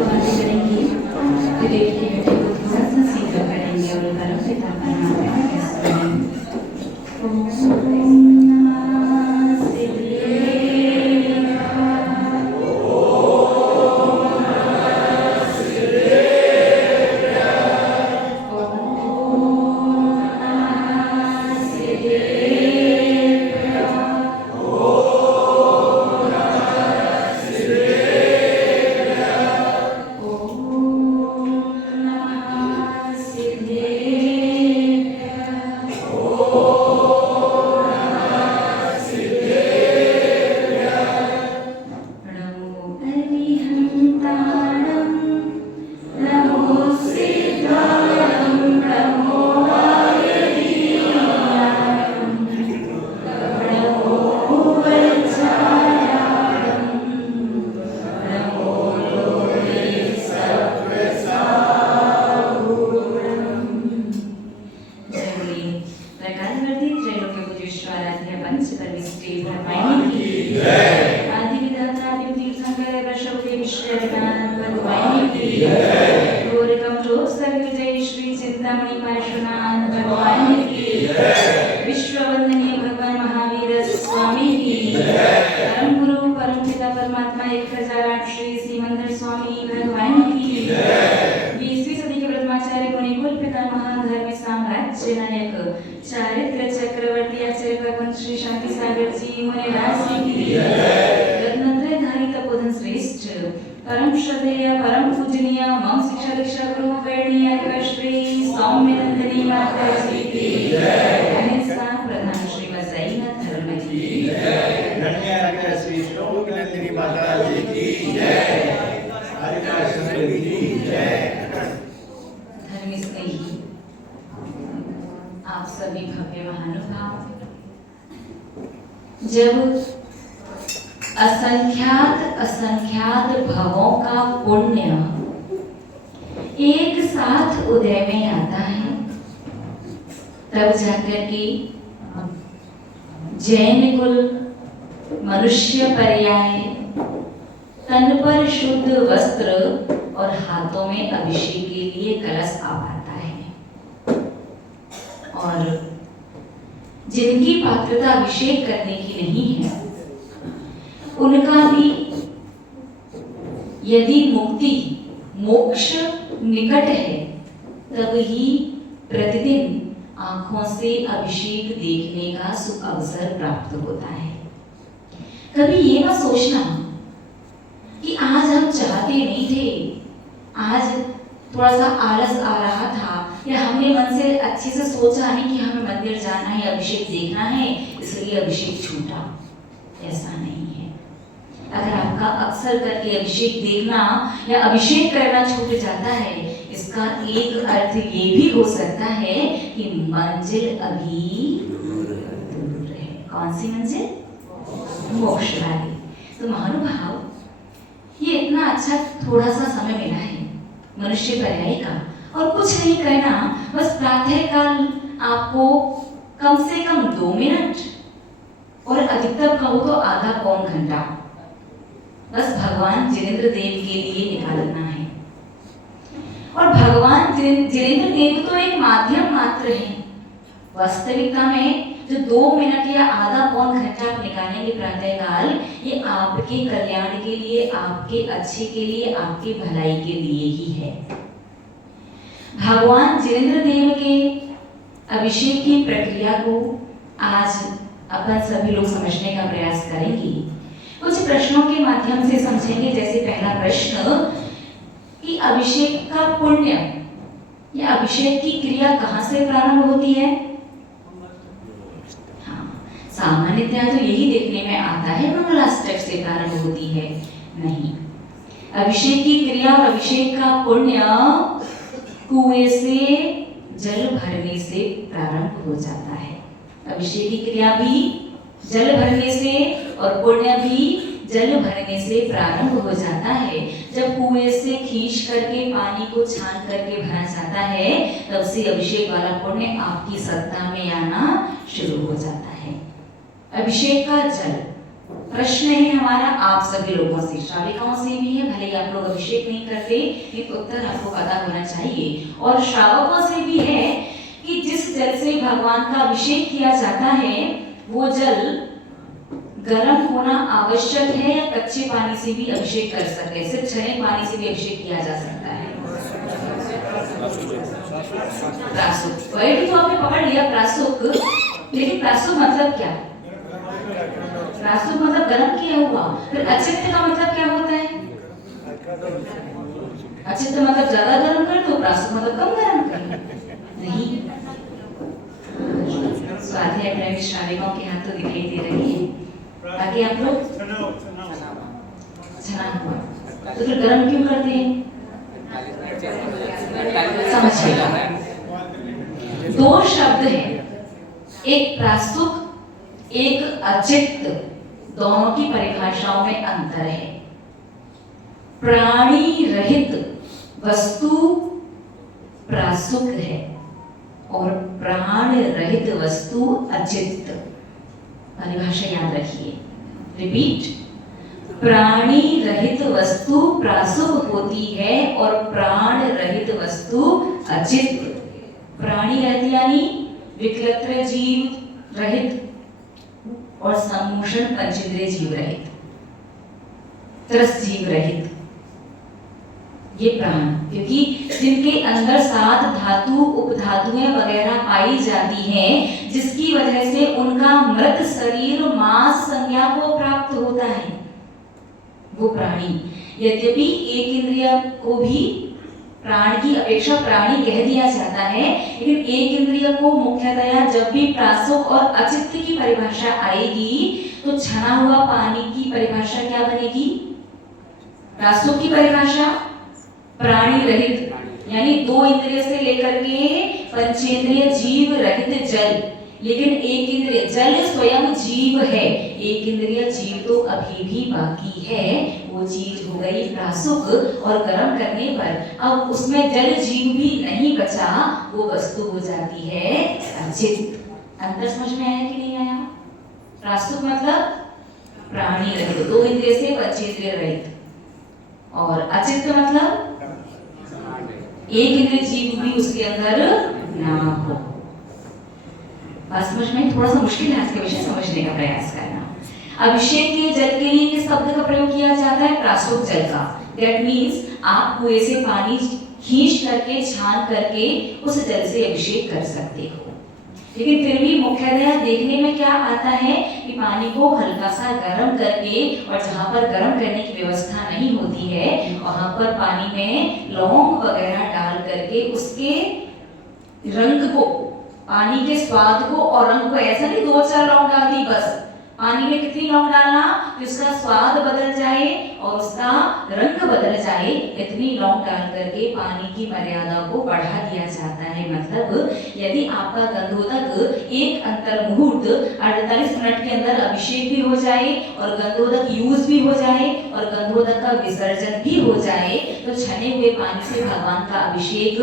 बातें करेंगे, विदेश के बेटे को थोड़ा सा सीधा करेंगे और तरफ से असंख्यात भवों का पुण्य एक साथ उदय में आता है, तब जाकर के जैन कुल मनुष्य पर्याय तन पर शुद्ध वस्त्र और हाथों में अभिषेक के लिए कलश आ पाता है। और जिनकी पात्रता अभिषेक करने की नहीं है, उनका भी यदि मुक्ति मोक्ष निकट है, तब ही प्रतिदिन आंखों से अभिषेक देखने का सुख अवसर प्राप्त होता है। कभी ये मत सोचना कि आज हम चाहते नहीं थे, आज थोड़ा सा आलस आ रहा था, या हमने मन से अच्छे से सोचा नहीं कि हमें मंदिर जाना है, अभिषेक देखना है, इसलिए अभिषेक छूटा। ऐसा नहीं है। अगर आपका अक्सर करके अभिषेक देखना या अभिषेक करना छूट जाता है, इसका एक अर्थ ये भी हो सकता है कि मंजिल अभी दूर है। कौन सी मंजिल? मोक्ष वाली। तो महानुभाव, ये इतना अच्छा थोड़ा सा समय मिला है मनुष्य पर्याय का, और कुछ नहीं करना, बस प्रातः काल आपको कम से कम 2 मिनट और अधिकतम कहो तो आधा पौन घंटा बस भगवान जिनेंद्र देव के लिए निकालना है। और भगवान जिनेंद्र देव तो एक माध्यम मात्र है। वास्तविकता में जो 2 मिनट या आधा पौन घंटा आप निकालेंगे प्रातः काल, ये आपके कल्याण के लिए, आपके अच्छे के लिए, आपके भलाई के लिए ही है। भगवान जिनेंद्र देव के अभिषेक की प्रक्रिया को आज अपन सभी लोग समझने का प्रयास करेंगे। कुछ प्रश्नों के माध्यम से समझेंगे। जैसे पहला प्रश्न कि अभिषेक का पुण्य या अभिषेक की क्रिया कहाँ से प्रारंभ होती है? सामान्यतया तो यही देखने में आता है मंगलाष्टक से प्रारंभ होती है। नहीं, अभिषेक की क्रिया और अभिषेक का पुण्य कुएं से जल भरने से प्रारंभ हो जाता है। अभिषेक की क्रिया भी जल भरने से और पुण्य भी जल भरने से प्रारंभ हो जाता है। जब कुएं से खींच करके पानी को छान करके भरा जाता है, तब से अभिषेक वाला पुण्य आपकी सत्ता में आना शुरू हो जाता है। अभिषेक का जल प्रश्न है हमारा आप सभी लोगों से, श्राविकाओं से भी है, भले ही आप लोग अभिषेक नहीं करते, ये उत्तर आपको पता होना चाहिए। और श्रावकों से भी है कि जिस जल से भगवान का अभिषेक किया जाता है वो जल गर्म होना आवश्यक है या कच्चे पानी से भी अभिषेक कर सकते हैं? सिर्फ छने पानी से भी अभिषेक किया जा सकता है? प्रासुक वर्ड तो आपने पकड़ लिया, प्रासुक, लेकिन प्रासुक मतलब क्या? प्रासुक मतलब गर्म किया हुआ। फिर अचित्त का मतलब क्या होता है? अचित्त मतलब ज्यादा गर्म कर दो, प्रासुक मतलब कम गर्म कर नहीं। स्वाध्याय प्रेमी श्राविकों के हाथ तो दिखाई दे रही है, ताकि आप लोग छना हुआ तो फिर गर्म क्यों करते हैं? समझिएगा, दो शब्द हैं, एक प्रासुक एक अचित्त, दोनों की परिभाषाओं में अंतर है। प्राणी रहित वस्तु प्रासुक है और प्राण रहित वस्तु अचित्त। परिभाषा याद रखिए, रिपीट, प्राणी रहित वस्तु प्रासुक होती है और प्राण रहित वस्तु अचित्त। प्राणी रहित यानी विकलत्र जीव रहित और सम्मोषण पंचेंद्रिय जीव रहित, त्रस जीव रहित, ये प्राण, क्योंकि जिनके अंदर 7 धातु उपधातुएं वगैरह पाई जाती हैं, जिसकी वजह से उनका मृत शरीर मांस संज्ञा को प्राप्त होता है, वो प्राणी। यद्यपि एक इंद्रिय को भी प्राण की अपेक्षा प्राणी कह दिया जाता है, लेकिन एक इंद्रिय को मुख्यतया जब भी प्रासुक और अचित्त की परिभाषा आएगी तो छना हुआ पानी की परिभाषा क्या बनेगी? प्रासुक की परिभाषा प्राणी रहित, यानी 2 इंद्रिय से लेकर के पंचेंद्रिय जीव रहित जल। लेकिन एक इंद्रिय, जल स्वयं जीव है, एक इंद्रिय जीव तो अभी भी बाकी है, वो चीज हो गई प्रासुक। और गर्म करने पर अब उसमें जल जीव भी नहीं बचा, वो वस्तु हो जाती है अचित्त। अंतर समझ में आया कि नहीं आया? प्रासुक मतलब प्राणी रहित, 2 इंद्रिय से पंचेंद्रिय रहित, और अचित्त मतलब एक इंद्रिय जीव भी उसके अंदर ना हो। बात समझ में? थोड़ा सा मुश्किल है आज के विषय समझने का प्रयास करना। अभिषेक के जल के लिए किस शब्द का प्रयोग किया जाता है? प्रासुक जल का। दैट मीन्स आप कुएं से पानी खींच करके छान करके उस जल से अभिषेक कर सकते हो। लेकिन फिर भी मुख्यतया देखने में क्या आता है कि पानी को हल्का सा गर्म करके, और जहाँ पर गर्म करने की व्यवस्था नहीं होती है वहां पर पानी में लौंग वगैरह डाल करके उसके रंग को, पानी के स्वाद को और रंग को, ऐसा नहीं 2-4 लौंग डाल दी बस, पानी में कितनी लौंग डालना कि उसका स्वाद बदल जाए और उसका रंग बदल जाए, इतनी लौंग डाल करके पानी की मर्यादा को बढ़ा दिया जाता है। मतलब यदि आपका गंधोदक एक अंतर मुहूर्त 48 मिनट के अंदर अभिषेक भी हो जाए और गंधोदक यूज भी हो जाए और गंधोदक का विसर्जन भी हो जाए तो छने हुए पानी से भगवान का अभिषेक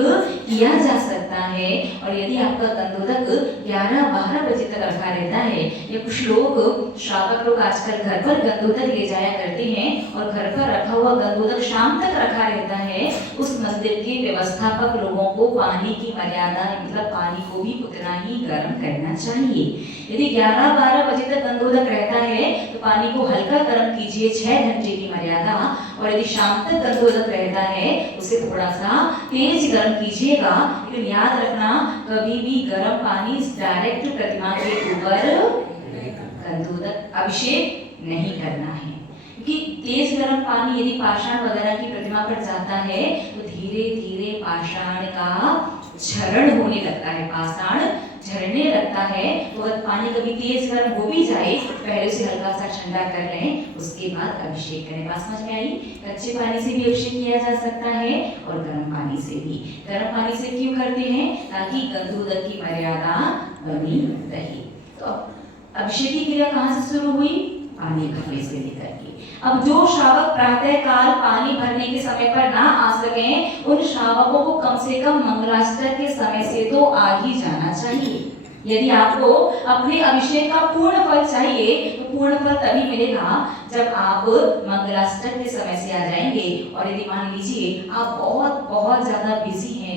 किया जा सकता है। और यदि आपका गंधोदक 11-12 बजे तक रखा रहता है, या कुछ लोग, श्रावक लोग आजकल घर पर गंधोदक ले जाया करते हैं और घर पर रखा हुआ गंधोदक शाम तक रखा रहता है, उस मंदिर के व्यवस्थापक लोगों को पानी की मर्यादा, मतलब पानी को भी उतना ही गर्म करना चाहिए। यदि 11-12 बजे तक गंधोदक रहता है तो पानी को हल्का गर्म कीजिए, 6 घंटे की मर्यादा, और यदि शाम तक गंधोदक रहता है उसे थोड़ा सा तेज गर्म कीजिएगा। लेकिन याद रखना, कभी भी गर्म पानी डायरेक्ट प्रतिमा के ऊपर गंधोदक अभिषेक नहीं करना है, क्योंकि तेज गर्म पानी यदि पाषाण वगैरह की प्रतिमा पर जाता है तो धीरे धीरे पाषाण का क्षरण होने लगता है, पाषाण झरने लगता है। तो अगर पानी कभी तेज गर्म हो भी जाए तो पहले उसे हल्का सा ठंडा कर लें, उसके बाद अभिषेक करें। बात समझ में आई? कच्चे पानी से भी अभिषेक किया जा सकता है और गर्म पानी से भी। गर्म पानी से क्यों करते हैं? ताकि गंधोदक की मर्यादा बनी रहे। तो अभिषेक की क्रिया कहाँ से शुरू हुई? पानी भरने से लेकर के। अब जो श्रावक प्रातः काल पानी भरने के समय पर ना आ सकें, उन श्रावकों को कम से कम मंगलाष्टक के समय से तो आ ही जाना चाहिए। यदि आपको अपने अभिषेक का पूर्ण फल चाहिए तो पूर्ण फल तभी मिलेगा जब आप मंगलाष्टक के समय से आ जाएंगे। और यदि मान लीजिए आप बहुत बहुत ज्यादा बिजी हैं,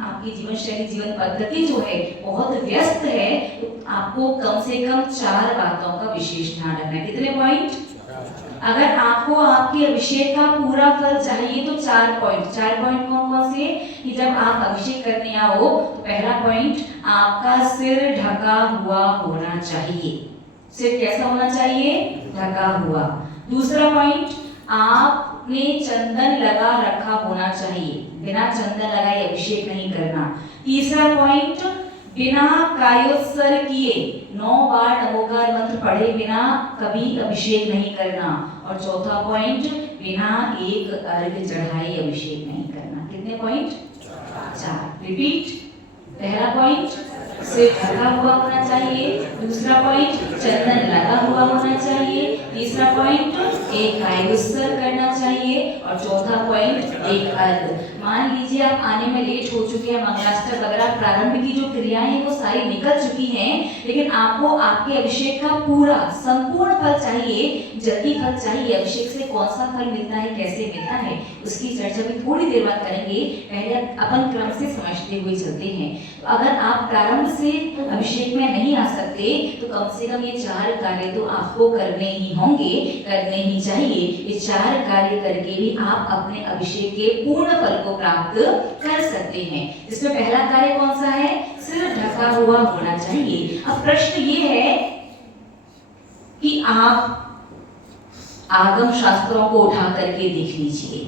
आपकी जीवन शैली, जीवन पद्धति जो है बहुत व्यस्त है, तो आपको कम से कम 4 बातों का विशेष ध्यान रखना है। कितने पॉइंट? अगर आपको आपके अभिषेक का पूरा फल चाहिए तो 4 पॉइंट। 4 पॉइंट कौन कौन से? कि जब आप अभिषेक करने आओ तो पहला पॉइंट, आपका सिर ढका हुआ होना चाहिए। सिर कैसा होना चाहिए? ढका हुआ। दूसरा पॉइंट, आपने चंदन लगा रखा होना चाहिए, बिना चंदन लगाए अभिषेक नहीं करना। तीसरा पॉइंट, बिना कायोत्सर्ग किए 9 बार नमोकार मंत्र पढ़े बिना कभी अभिषेक नहीं करना। और चौथा पॉइंट, बिना एक अर्घ्य चढ़ाए अभिषेक नहीं करना। कितने पॉइंट? 4। रिपीट। पहला पॉइंट, सिर ढका हुआ होना चाहिए। दूसरा पॉइंट, चंदन लगा हुआ होना चाहिए। तीसरा पॉइंट, एक कायोत्सर्ग करना चाहिए। और चौथा पॉइंट, एक अर्घ्य। मान लीजिए आप आने में लेट हो चुके हैं, मंगलाष्टक वगैरह प्रारंभ की जो क्रियाएं हैं वो सारी निकल चुकी हैं, लेकिन आपको आपके अभिषेक का पूरा संपूर्ण फल चाहिए, जल्दी फल चाहिए। अभिषेक से कौन सा फल मिलता है, कैसे मिलता है, उसकी चर्चा भी थोड़ी देर बाद करेंगे। पहले अपन क्रम से समझते हुए चलते हैं। तो अगर आप प्रारंभ से अभिषेक में नहीं आ सकते तो कम से कम ये 4 कार्य तो आपको करने ही होंगे, करने ही चाहिए। ये 4 कार्य करके भी आप अपने अभिषेक के पूर्ण फल को प्राप्त कर सकते हैं। इसमें पहला कार्य कौन सा है? सिर ढका हुआ होना चाहिए। अब प्रश्न ये है कि आप आगम शास्त्रों को उठा करके देख लीजिए,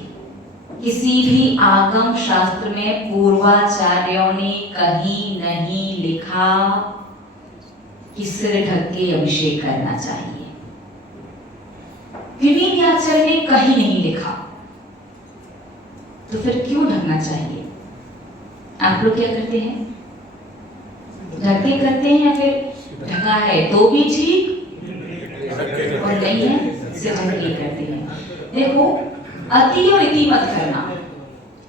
किसी भी आगम शास्त्र में पूर्वाचार्यों ने कहीं नहीं लिखा कि सिर ढक के अभिषेक करना चाहिए। किन्हीं भी आचार्य ने कहीं नहीं लिखा, तो फिर क्यों ढकना चाहिए? आप लोग क्या करते हैं? ढक के करते हैं या फिर ढका है तो भी ठीक और नहीं है सिर ढक के करते हैं? देखो, अति और इति मत करना।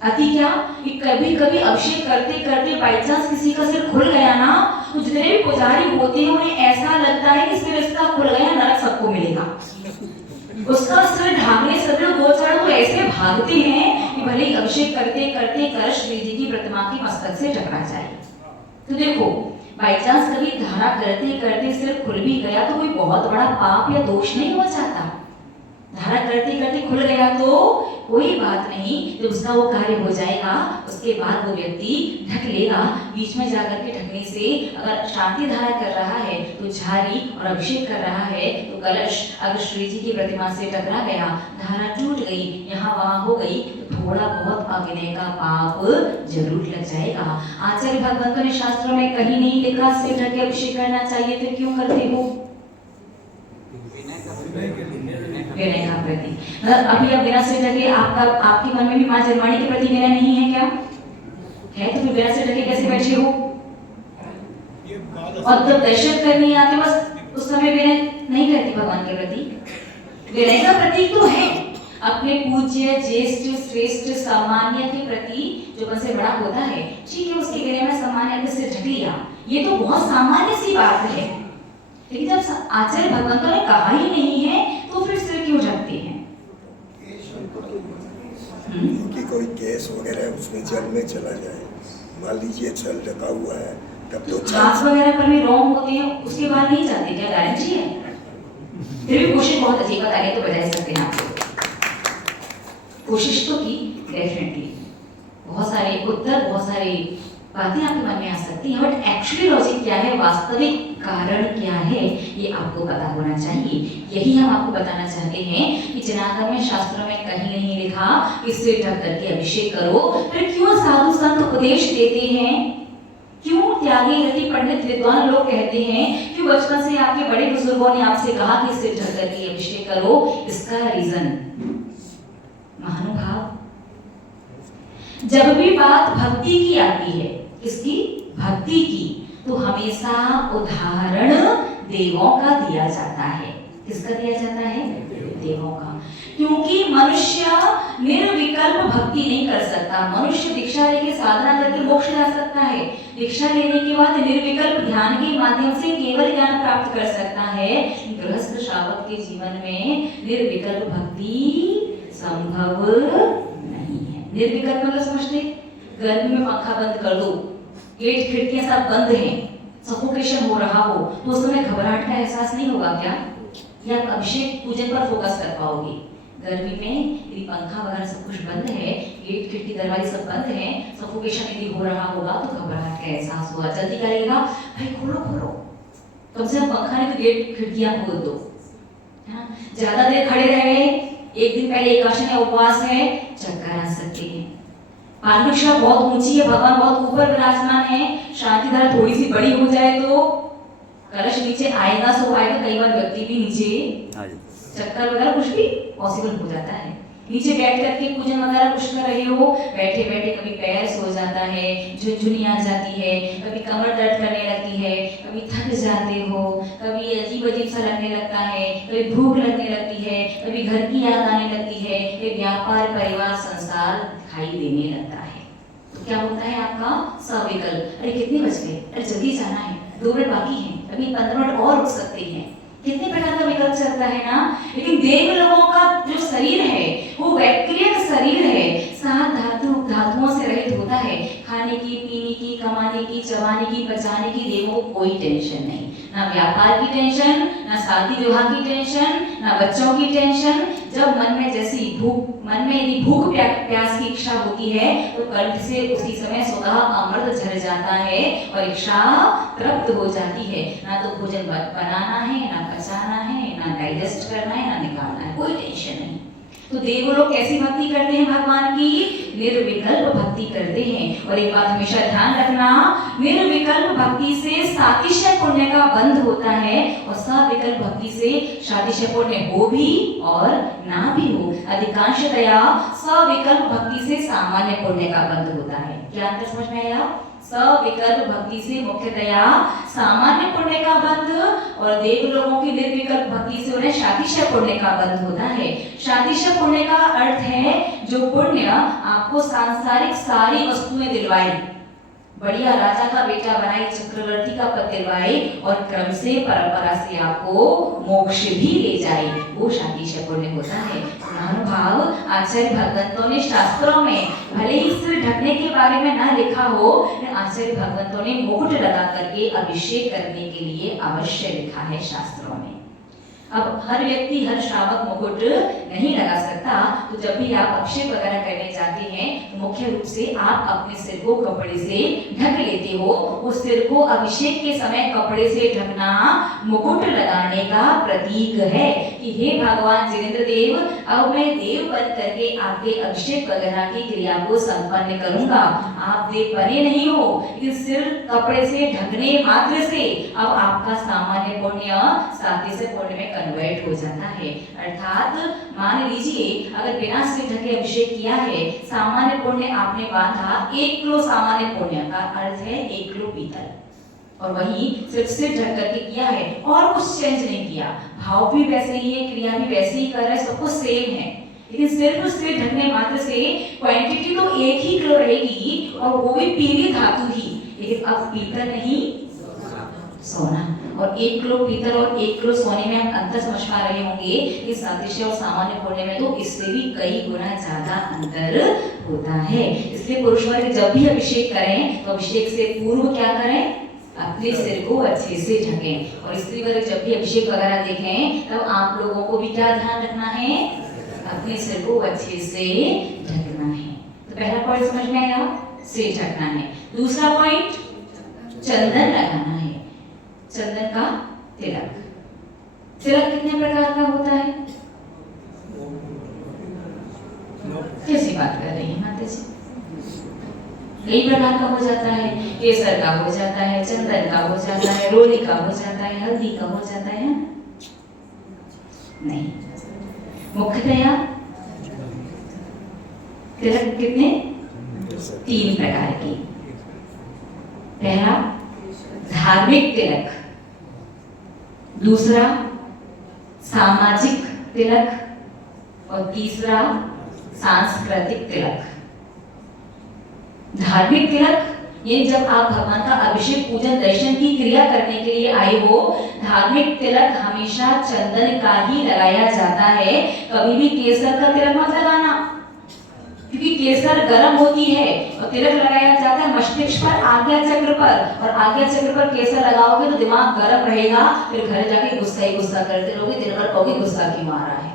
अति क्या कि कभी कभी अभिषेक करते करते बाई चांस किसी का सिर खुल गया ना, तो जितने भी पुजारी होते हैं उन्हें ऐसा लगता है कि सिर इसका खुल गया, नरक सबको मिलेगा। उसका सिर ढाकने से लोग 2-4 लोग ऐसे भागते हैं कि भले ही अभिषेक करते करते कलश श्री जी की प्रतिमा के मस्तक से ढकना चाहिए। तो देखो, बाई चांस कभी धारा करते करते सिर खुल भी गया तो कोई बहुत बड़ा पाप या दोष नहीं हो जाता। धारा करते करते खुल गया तो कोई बात नहीं, जब उसका वो कार्य हो जाएगा उसके बाद वो व्यक्ति ढक लेगा। बीच में जाकर के ढकने से, अगर शांति धारा कर रहा है तो झारी और अभिषेक कर रहा है तो कलश अगर श्री जी की प्रतिमा से टकरा गया, धारा टूट गई, यहाँ वहां हो गई, तो थोड़ा बहुत अग्नि का पाप जरूर लग जाएगा। आचार्य भगवंतों ने शास्त्रों में कहीं नहीं लिखा सिर ढक के अभिषेक करना चाहिए, फिर क्यों करते हो? विनय का प्रति। अभी अब बिना सिर ढके आपके मन में भी मां जन्माणी के प्रति विनय नहीं है क्या? है तो फिर बिना सिर ढके कैसे बैठे हो? और जब दर्शन करने आते बस उस समय विनय नहीं करती भगवान के प्रति। विनय का प्रतीक तो है अपने पूज्य, ज्येष्ठ, श्रेष्ठ, सामान्य के प्रति जो सबसे बड़ा होता है, ठीक है, उसके विनय में सामान्य से ढक लिया, ये तो बहुत सामान्य सी बात है। लेकिन जब आचार्य भगवंतों ने कहा ही नहीं है तो फिर सिर क्यों ढकते हैं? कि कोई केस वगैरह उसमें जल में चला जाए, मान लीजिए जल ढका हुआ है, तब तो घास वगैरह पर भी रोग होते हैं, उसके बाद नहीं जाते, क्या गारंटी है? फिर भी कोशिश बहुत अच्छी बताने तो बजा सकते हैं आप। कोशिश तो की डेफिनेटली, बहुत सारे उत्तर, बहुत सारी बातें आपके मन में आ सकती हैं, बट एक्चुअली लॉजिक क्या है, वास्तविक कारण क्या है, ये आपको पता होना चाहिए। यही हम आपको बताना चाहते हैं कि जनागम में शास्त्रों में कहीं नहीं लिखा कि सिर ढक करके अभिषेक करो। फिर क्यों साधु संत उपदेश देते हैं? क्यों त्यागी रति पंडित विद्वान लोग कहते हैं? क्यों बचपन से आपके बड़े बुजुर्गों ने आपसे कहा कि सिर ढक करके अभिषेक करो? इसका रीजन, महानुभाव, जब भी बात भक्ति की आती है, किसकी? भक्ति की, तो हमेशा उदाहरण देवों का दिया जाता है। किसका दिया जाता है? देवों का। क्योंकि मनुष्य निर्विकल्प भक्ति नहीं कर सकता। मनुष्य दीक्षा लेके साधना करके मोक्ष ला सकता है। दीक्षा लेने के बाद निर्विकल्प ध्यान के माध्यम से केवल ज्ञान प्राप्त कर सकता है। गृहस्थ श्रावक के जीवन में निर्विकल्प भक्ति संभव नहीं है। निर्विकल्प मतलब समझते, गर्मी में पंखा बंद कर दो, गेट खिड़कियां सब बंद हैं, सफोकेशन हो रहा हो, तो उस समय घबराहट का एहसास नहीं होगा क्या? या आप अभिषेक पूजन पर फोकस कर पाओगे? गर्मी में यदि पंखा वगैरह सब कुछ बंद है, गेट खिड़की दरवाजे सब बंद है, सफोकेशन यदि हो रहा होगा तो घबराहट का एहसास होगा। जल्दी क्या लगेगा, भाई खोलो खोलो, कम से कम पंखा नहीं तो गेट खिड़कियां खोल दो, है ना? ज्यादा देर खड़े रह गए, एक दिन पहले एकादशी है, उपवास है, चक्कर आ सकते हैं। पालुक्षा बहुत ऊंची है, भगवान बहुत ऊपर विराजमान है, शांति धारा थोड़ी सी बड़ी हो जाए तो कलश नीचे आएगा, सो आएगा, कई बार व्यक्ति भी नीचे चक्कर वगैरह कुछ भी पॉसिबल हो जाता है। नीचे बैठ करके पूजन वगैरह कुछ कर रहे हो, बैठे बैठे कभी पैर सो जाता है, झुनझुनी आ जाती है, कभी कमर दर्द करने लगती है, कभी थक जाते हो, कभी अजीब अजीब सा लगने लगता है, कभी भूख लगने लगती है, कभी घर की याद आने लगती है, कभी व्यापार परिवार संसार दिखाई देने लगता है। तो क्या होता है आपका सविकल्प, अरे कितने बज गए, अरे जल्दी जाना है, 2 मिनट बाकी हैं, अभी 15 मिनट और रुक सकते हैं। कितने प्रकार का विकल्प चलता है ना। लेकिन देव लोगों का जो शरीर है वो वैक्रियक शरीर है, 7 धातुओं से रहित होता है। खाने की, पीने की, कमाने की, चबाने की, बचाने की देवों को कोई टेंशन नहीं, ना व्यापार की टेंशन, ना शादी विवाह की टेंशन, ना बच्चों की टेंशन। जब मन में यदि भूख प्यास की इच्छा होती है तो कंठ से उसी समय स्वतः अमृत झर जाता है और इच्छा तृप्त हो जाती है। ना तो भोजन बनाना है, ना पचाना है, ना डाइजेस्ट करना है, ना निकालना है, कोई टेंशन नहीं। तो देव लोग कैसी भक्ति करते हैं भगवान की? निर्विकल्प भक्ति करते हैं। और एक बात हमेशा ध्यान रखना, निर्विकल्प भक्ति से सातिशय पुण्य का बंध होता है और सविकल्प भक्ति से सातिशय पुण्य हो भी और ना भी हो। अधिकांशतया सविकल्प भक्ति से सामान्य पुण्य का बंध होता है। क्या अंतर समझ में आया? सविकल्प भक्ति से मुख्यतया सामान्य पुण्य का बंध और देव लोगों की निर्विकल्प भक्ति से उन्हें सातिशय पुण्य का बंध होता है। सातिशय पुण्य का अर्थ है जो पुण्य आपको सांसारिक सारी वस्तुएं दिलवाए, बढ़िया राजा का बेटा बनाई, चक्रवर्ती का पद दिलवाए और क्रम से परंपरा से आपको मोक्ष भी ले जाए, वो सातिशय पुण्य होता है। महानुभाव आचार्य भगवंतों ने शास्त्रों में भले ही सिर ढकने के बारे में ना लिखा हो, आचार्य भगवंतों ने मुकुट लगा करके अभिषेक करने के लिए अवश्य लिखा है शास्त्रों में। अब हर व्यक्ति, हर श्रावक मुकुट नहीं लगा सकता, तो जब भी आप अभिषेक वगैरह करने जाते हैं तो मुख्य रूप से आप अपने सिर को कपड़े से ढक लेते हो। उस सिर को अभिषेक के समय कपड़े से ढकना मुकुट लगाने का प्रतीक है कि हे भगवान जिनेंद्र देव, अब मैं देव बन करके आपके अभिषेक वगैरह की क्रिया को संपन्न करूंगा। आप देव बने नहीं हो, लेकिन सिर कपड़े से ढकने मात्र से अब आपका सामान्य पुण्य सातिशय पुण्य में कन्वर्ट हो जाता है। अर्थात मान लीजिए अगर बिना सिर ढके अभिषेक किया है, सामान्य पुण्य आपने बांधा, 1 किलो सामान्य पुण्य का अर्थ है 1 किलो पीतल, और वही सिर्फ सिर ढक करके किया है और कुछ चेंज नहीं किया, भाव भी वैसे ही है, क्रिया भी वैसे ही कर रहा है, सब कुछ सेम है, लेकिन सिर्फ सिर ढकने मात्र से क्वांटिटी तो 1 ही किलो रहेगी और वो भी पीली धातु ही, लेकिन अब पीतल नहीं सोना। और 1 किलो पीतल और 1 किलो सोने में आप अंतर समझ पा रहे होंगे कि सातिशय और सामान्य पुण्य में तो इससे भी कई गुना ज्यादा अंतर होता है। इसलिए पुरुष वर्ग जब भी अभिषेक करें तो अभिषेक से पूर्व क्या करें? अपने सिर को अच्छे से ढकें। और स्त्री वर्ग जब भी अभिषेक वगैरह देखें तब आप लोगों को भी क्या ध्यान रखना है? अपने सिर को अच्छे से ढकना है। तो पहला पॉइंट समझ में आया, सिर ढकना है। दूसरा पॉइंट चंदन लगाना है, चंदन का तिलक। तिलक कितने प्रकार का होता है? कैसी बात कर रही है माता जी? कई प्रकार का हो जाता है, केसर का हो जाता है, चंदन का हो जाता है, रोली का हो जाता है, हल्दी का हो जाता है। नहीं, मुख्यतया तिलक कितने? 3 प्रकार की। पहला धार्मिक तिलक, दूसरा सामाजिक तिलक और तीसरा सांस्कृतिक तिलक। धार्मिक तिलक, ये जब आप भगवान का अभिषेक पूजन दर्शन की क्रिया करने के लिए आए हो, धार्मिक तिलक हमेशा चंदन का ही लगाया जाता है। कभी भी केसर का तिलक मत लगाना, क्योंकि केसर गर्म होती है और तिलक लगाया जाता है मस्तिष्क पर, आज्ञा चक्र पर, और आज्ञा चक्र पर केसर लगाओगे तो दिमाग गर्म रहेगा, फिर घर जाके गुस्सा ही गुस्सा करते रहोगे, दिन भर कहोगे गुस्सा क्यों मारा है।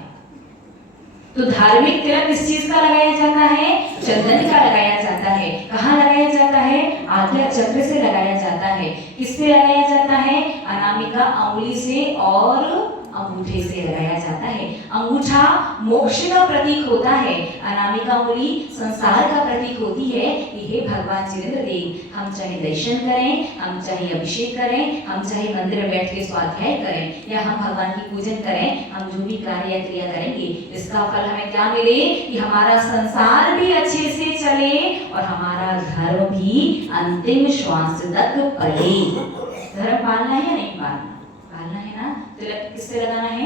तो धार्मिक तिलक किस चीज का लगाया जाता है? चंदन का लगाया जाता है। कहाँ लगाया जाता है? आज्ञा चक्र से लगाया जाता है। किससे लगाया जाता है? अनामिका अंगुली से और अंगूठे से लगाया जाता है। अंगूठा मोक्ष का प्रतीक होता है, अनामिका अंगुली संसार का प्रतीक होती है कि हे भगवान जितेंद्र देव, हम चाहे दर्शन करें, हम चाहे अभिषेक करें, हम चाहे मंदिर में बैठ के स्वाध्याय करें, या हम भगवान की पूजन करें, हम जो भी कार्य या क्रिया करेंगे, इसका फल हमें क्या मिले कि हमारा संसार भी अच्छे से चले और हमारा धर्म भी अंतिम श्वास तक पले। धर्म पालना है या नहीं पालना? पालना है ना। तिलक किससे लगाना है?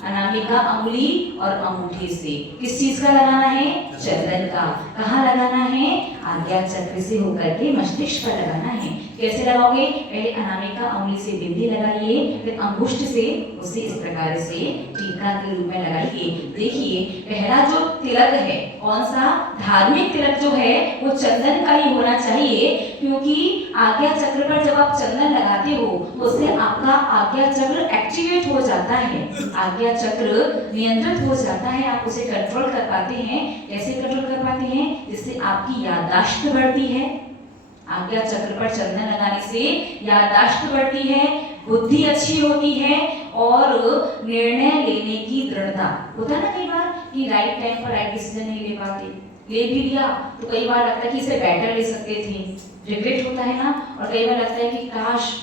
अनामिका अंगुली और अंगूठे से। किस चीज का लगाना है? चंदन का। कहाँ लगाना है? आज्ञा चक्र से होकर के मस्तिष्क पर लगाना है। कैसे लगाओगे? पहले अनामिका अंगुली से बिंदी लगाइए, फिर अंगुष्ठ से उसे इस प्रकार से टीका के रूप में लगाइए। देखिए, पहला जो तिलक है कौन सा? धार्मिक तिलक जो है वो चंदन का ही होना चाहिए, क्योंकि आज्ञा चक्र पर जब आप चंदन लगाते हो तो उससे आपका आज्ञा चक्र एक्टिवेट हो जाता है, आज्ञा चक्र नियंत्रित हो जाता है, आप उसे कंट्रोल कर पाते हैं। कैसे कंट्रोल कर पाते हैं? जिससे आपकी याददाश्त बढ़ती है। आज्ञा चक्र पर चंदन लगाने से याददाश्त बढ़ती है, बुद्धि अच्छी होती है और निर्णय लेने की दृढ़ता। होता है ना कई बार कि राइट टाइम पर राइट डिसीजन नहीं ले पाते, ले भी लिया तो कई बार लगता है कि इसे बेटर ले सकते थे, रिग्रेट होता है ना। और कई बार लगता है कि काश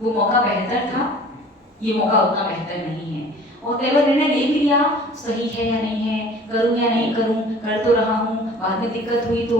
वो मौका बेहतर था, ये मौका उतना बेहतर नहीं है। और कई बार निर्णय ले भी लिया, सही है या नहीं है, करूं या नहीं करूं, कर तो रहा हूं, बाद में दिक्कत हुई तो,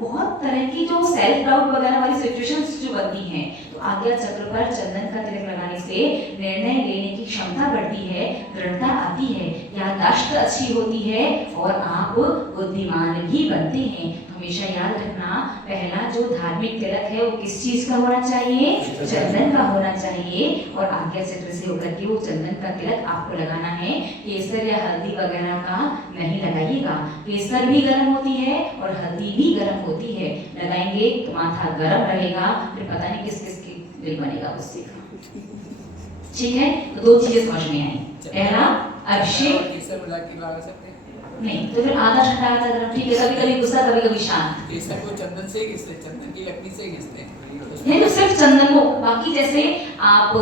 बहुत तरह की जो सेल्फ डाउट वगैरह वाली सिचुएशंस जो बनती हैं। तो आज्ञा चक्र पर चंदन का तिलक लगाने से निर्णय लेने की क्षमता बढ़ती है, दृढ़ता आती है, याददाश्त अच्छी होती है और आप बुद्धिमान भी बनते हैं। हमेशा याद रखना, पहला जो धार्मिक तिलक है वो किस चीज का होना चाहिए? चंदन का होना चाहिए। और आज्ञा चक्र से होकर के वो चंदन का तिलक आपको लगाना है। केसर या हल्दी वगैरह का नहीं लगाइएगा। केसर भी गर्म होती है और हल्दी भी गर्म होती है, लगाएंगे तो माथा गर्म रहेगा, फिर पता नहीं किस किस की दिल बनेगा उससे। ठीक है, तो दो चीजें समझ में आई। पहला अभिषेक नहीं तो फिर आधा ठंडा आधा गर्म, ठीक है, कभी कभी गुस्सा कभी कभी शांत। केसर को चंदन से घिसते, चंदन की लकड़ी से घिसते हैं। नहीं तो सिर्फ चंदन को, बाकी जैसे आप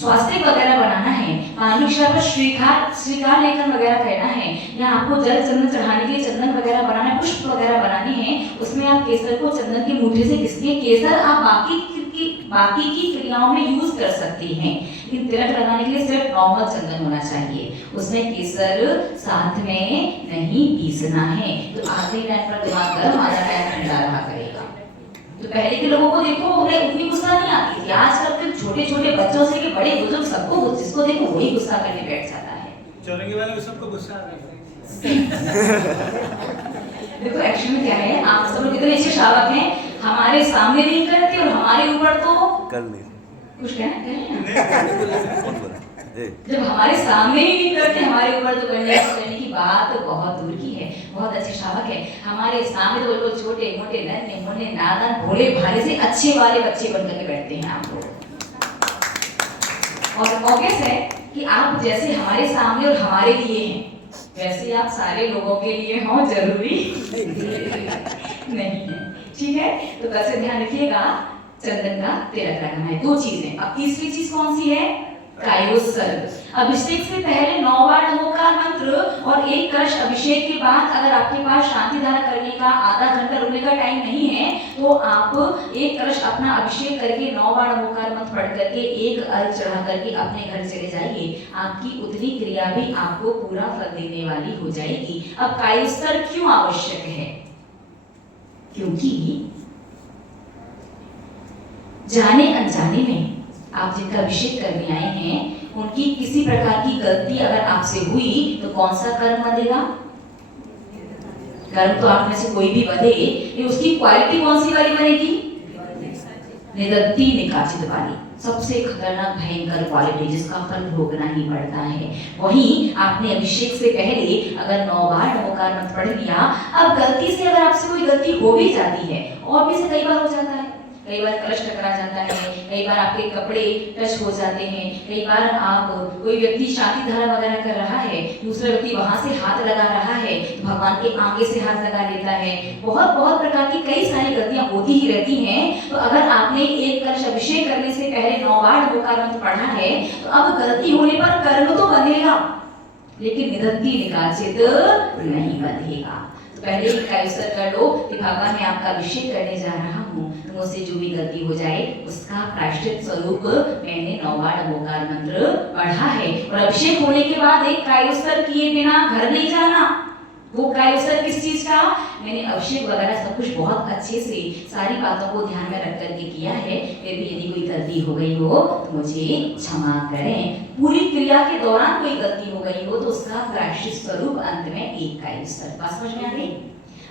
स्वास्थ्य वगैरह बनाना है, पानी पर श्रीकार लेखन वगैरह कहना है, या आपको जल चंदन चढ़ाने के लिए चंदन वगैरह बनाना है, पुष्प वगैरह बनाने हैं, उसमें आप केसर को चंदन के मुट्ठी से घिसके, केसर आप बाकी की क्रियाओं में यूज कर सकते हैं, लेकिन तिलक लगाने के लिए सिर्फ नॉर्मल चंदन होना चाहिए, उसमें केसर साथ में नहीं पीसना है। तो आधे टाइम पर दिमाग गर्म, आधा टाइम ठंडा रहा करेगा। तो पहले के लोगों को देखो, उन्हें उतनी गुस्सा नहीं आती थी। आजकल के छोटे छोटे बच्चों से कि बड़े बुजुर्ग सबको जिसको देखो वही गुस्सा करने बैठ जाता है। चौरंगी वाले को सबको गुस्सा आ रहा है। देखो एक्चुअली में क्या है, आप सब लोग इतने अच्छे श्रावक हैं, हमारे सामने नहीं करते और हमारे ऊपर तो कर नहीं कुछ कहना जब हमारे सामने ही नहीं करते, हमारे ऊपर तो करने की बात बहुत दूर की है। बहुत अच्छे श्रावक है, हमारे सामने तो बिल्कुल छोटे मोटे नन्हे मुन्ने नादान भोले भाले से अच्छे वाले बच्चे बनकर के बैठते हैं आप लोग। और ऑब्वियस है कि आप जैसे हमारे सामने और हमारे लिए हैं, वैसे आप सारे लोगों के लिए हो, जरूरी नहीं है। ठीक है, तो वैसे ध्यान रखिएगा, चंदन का तिलक लगाना है। दो चीजें। अब तीसरी चीज कौन सी है? कायोत्सर्ग। अभिषेक से पहले 9 बार नमोकार मंत्र और 1 कलश अभिषेक के बाद अगर आपके पास शांति धारा करने का आधा घंटा रुकने का टाइम नहीं है तो आप 1 कलश अपना अभिषेक करके 9 बार नमोकार मंत्र पढ़ करके 1 अर्घ चढ़ा करके अपने घर चले जाइए। आपकी उतनी क्रिया भी आपको पूरा फल देने वाली हो जाएगी। अब कायोत्सर्ग क्यों आवश्यक है? क्योंकि जाने अनजाने में आप जिनका अभिषेक करने आए हैं उनकी किसी प्रकार की गलती अगर आपसे हुई तो कौन सा कर्म बंधेगा? कर्म तो आप में से कोई भी बंधे, लेकिन उसकी क्वालिटी कौन सी वाली बनेगी? निदत्ति निकाचित वाली, सबसे खतरनाक भयंकर क्वालिटी जिसका फल भोगना ही पड़ता है। वहीं आपने अभिषेक से पहले अगर 9 बार नमोकार मंत्र पढ़ लिया, अब गलती से अगर आपसे कोई गलती हो भी जाती है, और भी से कई बार हो जाता है, कई बार कलश टकरा जाता है, कई बार आपके कपड़े टच हो जाते हैं, कई बार आप कोई व्यक्ति शांति धारा वगैरह कर रहा है, दूसरा व्यक्ति वहां से हाथ लगा रहा है, तो भगवान के आगे से हाथ लगा लेता है, बहुत बहुत प्रकार की कई सारी गलतियां होती ही रहती हैं। तो अगर आपने एक कलश अभिषेक करने से पहले 9 बार नमोकार मंत्र पढ़ा है, तो अब गलती होने पर कर्म तो बंधेगा, लेकिन निदत्ति निकाचित नहीं बंधेगा। तो पहले ही कायस्थ कर लो कि भगवान मैं आपका अभिषेक करने जा रहा हूँ, तो मुझसे जो भी गलती हो जाए उसका प्रायश्चित स्वरूप मैंने 9 बार नमोकार मंत्र पढ़ा है। और अभिषेक होने के बाद एक कायोस्तर किए बिना घर नहीं जाना। वो कायोस्तर किस चीज का? मैंने अभिषेक वगैरह सब कुछ बहुत अच्छे से सारी बातों को ध्यान में रख करके किया है, फिर भी यदि कोई गलती हो गई हो तो मुझे क्षमा करें। पूरी क्रिया के दौरान कोई गलती हो गई हो तो उसका प्रायश्चित स्वरूप अंत में एक कायोस्तर। बात समझ में आ गई?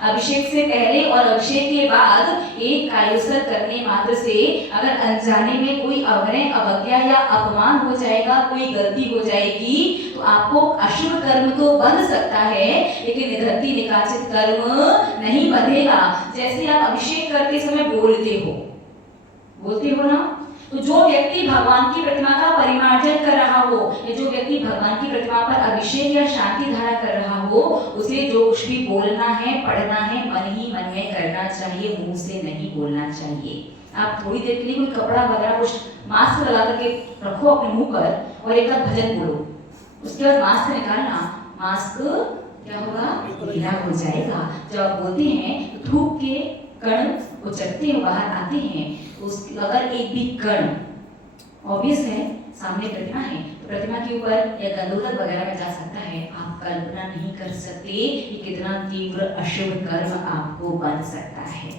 अभिषेक से पहले और अभिषेक के बाद एक कायोस्तर करने मात्र से अगर अनजाने में कोई अवनय अवज्ञा या अपमान हो जाएगा, कोई गलती हो जाएगी, तो आपको अशुभ कर्म तो बंध सकता है, लेकिन निदत्ति निकाचित कर्म नहीं बंधेगा। जैसे आप अभिषेक करते समय बोलते हो ना, तो जो व्यक्ति भगवान की प्रतिमा का परिमार्जन कर रहा हो या जो व्यक्ति भगवान की प्रतिमा पर अभिषेक या शांति धारा कर रहा हो, उसे जो कुछ भी बोलना है, पढ़ना है, मन ही मन में करना चाहिए, मुंह से नहीं बोलना चाहिए। आप थोड़ी देर के लिए कोई कपड़ा वगैरह कुछ मास्क लगा करके रखो अपने मुंह पर और एक बार भजन बोलो, उसके बाद मास्क निकालना, मास्क क्या होगा? ढीला हो जाएगा। जब आप बोलते हैं तो थूक के कण उचकते हैं, बाहर आते हैं, तो अगर एक भी कण ऑब्वियस है, सामने प्रतिमा है, तो प्रतिमा के ऊपर या गंधोदक वगैरह में जा सकता है। आप कल्पना नहीं कर सकते कि कितना तीव्र अशुभ कर्म आपको बन सकता है।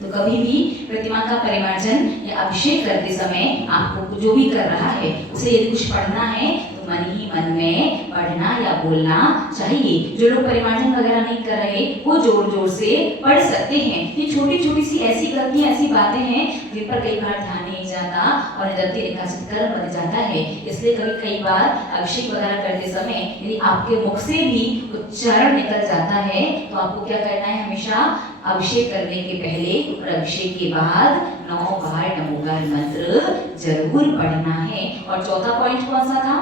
तो कभी भी प्रतिमा का परिमार्जन या अभिषेक करते समय आपको जो भी कर रहा है उसे यदि कुछ पढ़ना है तो मन ही मन में पढ़ना या बोलना चाहिए। जो लोग परिमार्जन वगैरह नहीं कर रहे वो जोर जोर से पढ़ सकते हैं। ये छोटी छोटी सी ऐसी गलतियां, ऐसी बातें हैं जिन पर कई बार ध्यान नहीं जाता और निदत्ति निकाचित कर्म बन जाता है। इसलिए कई बार अभिषेक वगैरह करते समय यदि आपके मुख से भी उच्चारण निकल जाता है तो आपको क्या करना है? हमेशा अभिषेक करने के पहले और अभिषेक के बाद 9 बार नमोकार मंत्र जरूर पढ़ना है। और चौथा पॉइंट कौन सा था?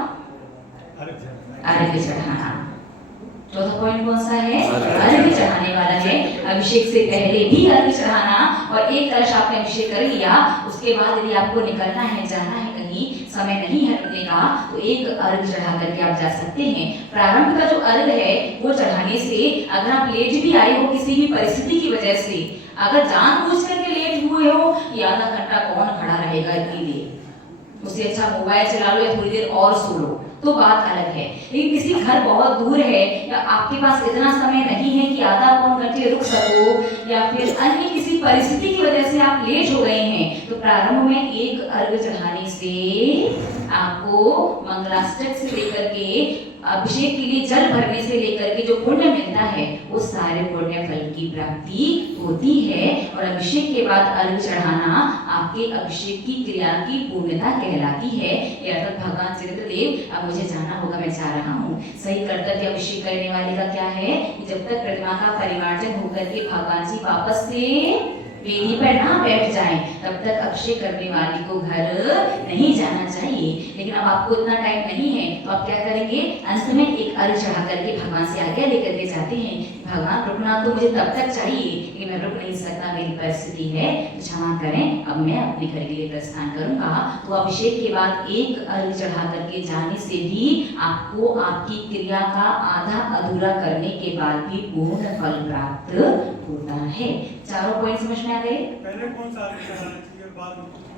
अर्घ्य चढ़ाना। चौथा पॉइंट कौन सा है? अर्घ्य चढ़ाने वाला है। अभिषेक से पहले भी अर्घ्य चढ़ाना, और एक कलश आपने अभिषेक कर लिया, उसके बाद यदि आपको निकलना है, जाना है कहीं, समय नहीं है रुकने का, तो एक अर्घ्य चढ़ा करके आप जा सकते हैं। प्रारंभ का जो अर्घ्य है वो चढ़ाने से अगर आप लेट भी आए हो किसी भी परिस्थिति की वजह से, अगर जानबूझ करके लेट हुए हो, ये आधा घंटा कौन खड़ा रहेगा इतनी देर, उससे अच्छा मोबाइल चला लो या थोड़ी देर और सो लो, तो बात अलग है। लेकिन किसी घर बहुत दूर है या आपके पास इतना समय नहीं है कि आधा पौन घंटे रुक सको, या फिर अन्य किसी परिस्थिति की वजह से आप लेट हो गए हैं, तो प्रारंभ में एक अर्घ्य चढ़ाने से आपको मंगलाष्टक से लेकर के अभिषेक के लिए जल भरने से लेकर के जो पुण्य मिलता है वो सारे पुण्य फल की प्राप्ति होती है। और अभिषेक के बाद अर्घ्य चढ़ाना आपके अभिषेक की क्रिया की पूर्णता कहलाती है। अर्थात भगवान चित्रदेव अब मुझे जाना होगा, मैं जा रहा हूँ। सही कर्तव्य अभिषेक करने वाले का क्या है कि जब तक प्रतिमा का परिमार्जन होकर के भगवान जी वापस से वेदी पर ना बैठ जाएं, तब तक अभिषेक करने वाले को घर नहीं जाना चाहिए। लेकिन अब आपको इतना टाइम नहीं है तो आप क्या करेंगे? अंत में एक अर्घ्य चढ़ा करके भगवान से आज्ञा लेकर के जाते हैं, भगवान रुकना तो मुझे तब तक चाहिए कि मैं रुक नहीं सकता, मेरी परिस्थिति है, तो क्षमा करें, अब मैं अपने घर के लिए प्रस्थान करूंगा। तो अभिषेक के बाद एक अर्घ्य चढ़ा करके जाने से भी आपको आपकी क्रिया का आधा अधूरा करने के बाद भी पूर्ण फल प्राप्त होता है। चारों पॉइंट समझ में आ गए? पहले कौन सा अर्घ्य चढ़ाना चाहिए और बाद में?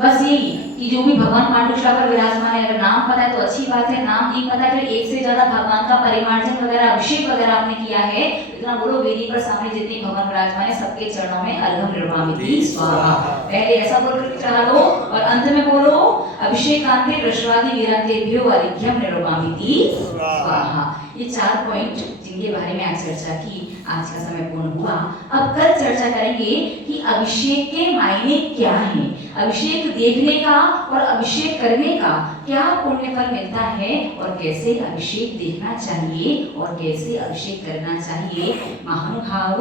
बस यही कि जो भी भगवान पांडुशला पर विराजमान है, अगर नाम पता है तो अच्छी बात है, नाम नहीं पता है, एक से ज्यादा भगवान का परिमार्जन वगैरह अभिषेक वगैरह आपने किया है, इतना बोलो वेदी पर सामने जितने भगवान विराजमान है सबके चरणों में अर्घ्यम निर्वामिति स्वाहा। पहले ऐसा बोल कर चढ़ा लो और अंत में बोलो अभिषेकांते वृषवादि वीरांतेभ्यो अर्घ्यम निर्वामिति स्वाहा। ये 4 पॉइंट जिनके बारे में आज चर्चा की, आज का समय पूर्ण हुआ। अब कल चर्चा करेंगे कि अभिषेक के मायने क्या हैं, अभिषेक देखने का और अभिषेक करने का क्या पुण्य फल मिलता है, और कैसे अभिषेक देखना चाहिए और कैसे अभिषेक करना चाहिए। महानुभाव,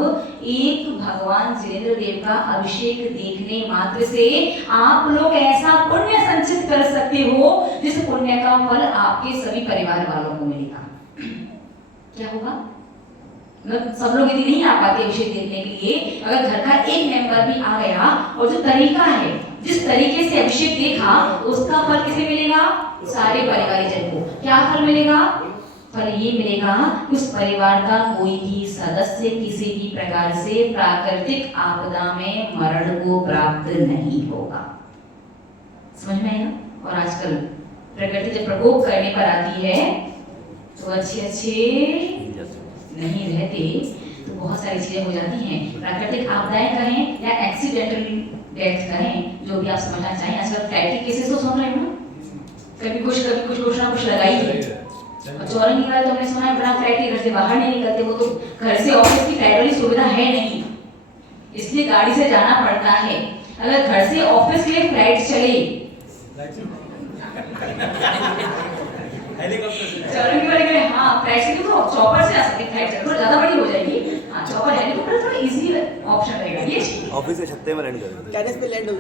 एक भगवान जिनेंद्र देव का अभिषेक देखने मात्र से आप लोग ऐसा पुण्य संचित कर सकते हो जिस पुण्य का फल आपके सभी परिवार वालों को मिलेगा। क्या होगा? मतलब सब लोग यदि नहीं आ पाते अभिषेक देखने के लिए, अगर घर का एक मेंबर भी आ गया और जो तरीका है, जिस तरीके से अभिषेक देखा, उसका फल किसे मिलेगा? सारे परिवारजन को। क्या फल मिलेगा? फल ये मिलेगा कि उस परिवार का कोई भी सदस्य किसी भी प्रकार से प्राकृतिक आपदा में मरण को प्राप्त नहीं होगा। समझ में आया? और आजकल प्रकृति जब प्रकोप करने पर आती है तो अच्छे नहीं रहते, तो बहुत सारी चीजें हो जाती हैं। प्राकृतिक आपदाएं कहें या एक्सीडेंटल डेथ कहें, जो भी आप समझना चाहें। आजकल फ्लैट के केसेस तो सुन रहे हो ना, कभी कुछ ना कुछ लगाई है। और चौरंगी वाले तो हमने सुना है बड़ा फ्लैट के घर से बाहर नहीं निकलते, वो तो घर से ऑफिस की फ्लैट वाली सुविधा है नहीं, इसलिए गाड़ी से जाना पड़ता है। अगर घर से ऑफिस के लिए फ्लाइट चले, चौरंगी वाले के लिए हाँ फ्लाइट से तो चॉपर से आ सकते, फ्लाइट थोड़ा ज्यादा बड़ी हो जाएगी, हाँ चॉपर हेलीकॉप्टर थोड़ा इजी ऑप्शन रहेगा। ये ऑफिस के छत्ते में लैंड करेंगे, टेरेस पे लैंड हो।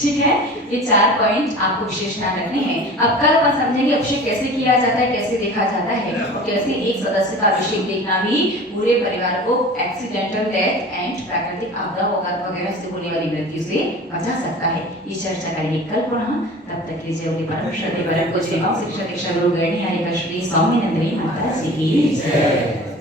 ठीक है, ये 4 पॉइंट आपको विशेष ध्यान रखने हैं। अब कल अपन समझेंगे अभिषेक कैसे किया जाता है, कैसे देखा जाता है, और कैसे एक सदस्य का अभिषेक देखना भी पूरे परिवार को एक्सीडेंटल डेथ एंड प्राकृतिक आपदा वगैरह से होने वाली मृत्यु से बचा सकता है। ये चर्चा करेंगे कल पुनः। तब तक के लिए जय परम श्रद्धेय परम पूज्य शिक्षक गुरु गणिया श्री स्वामी नंदनी माता जी की जय।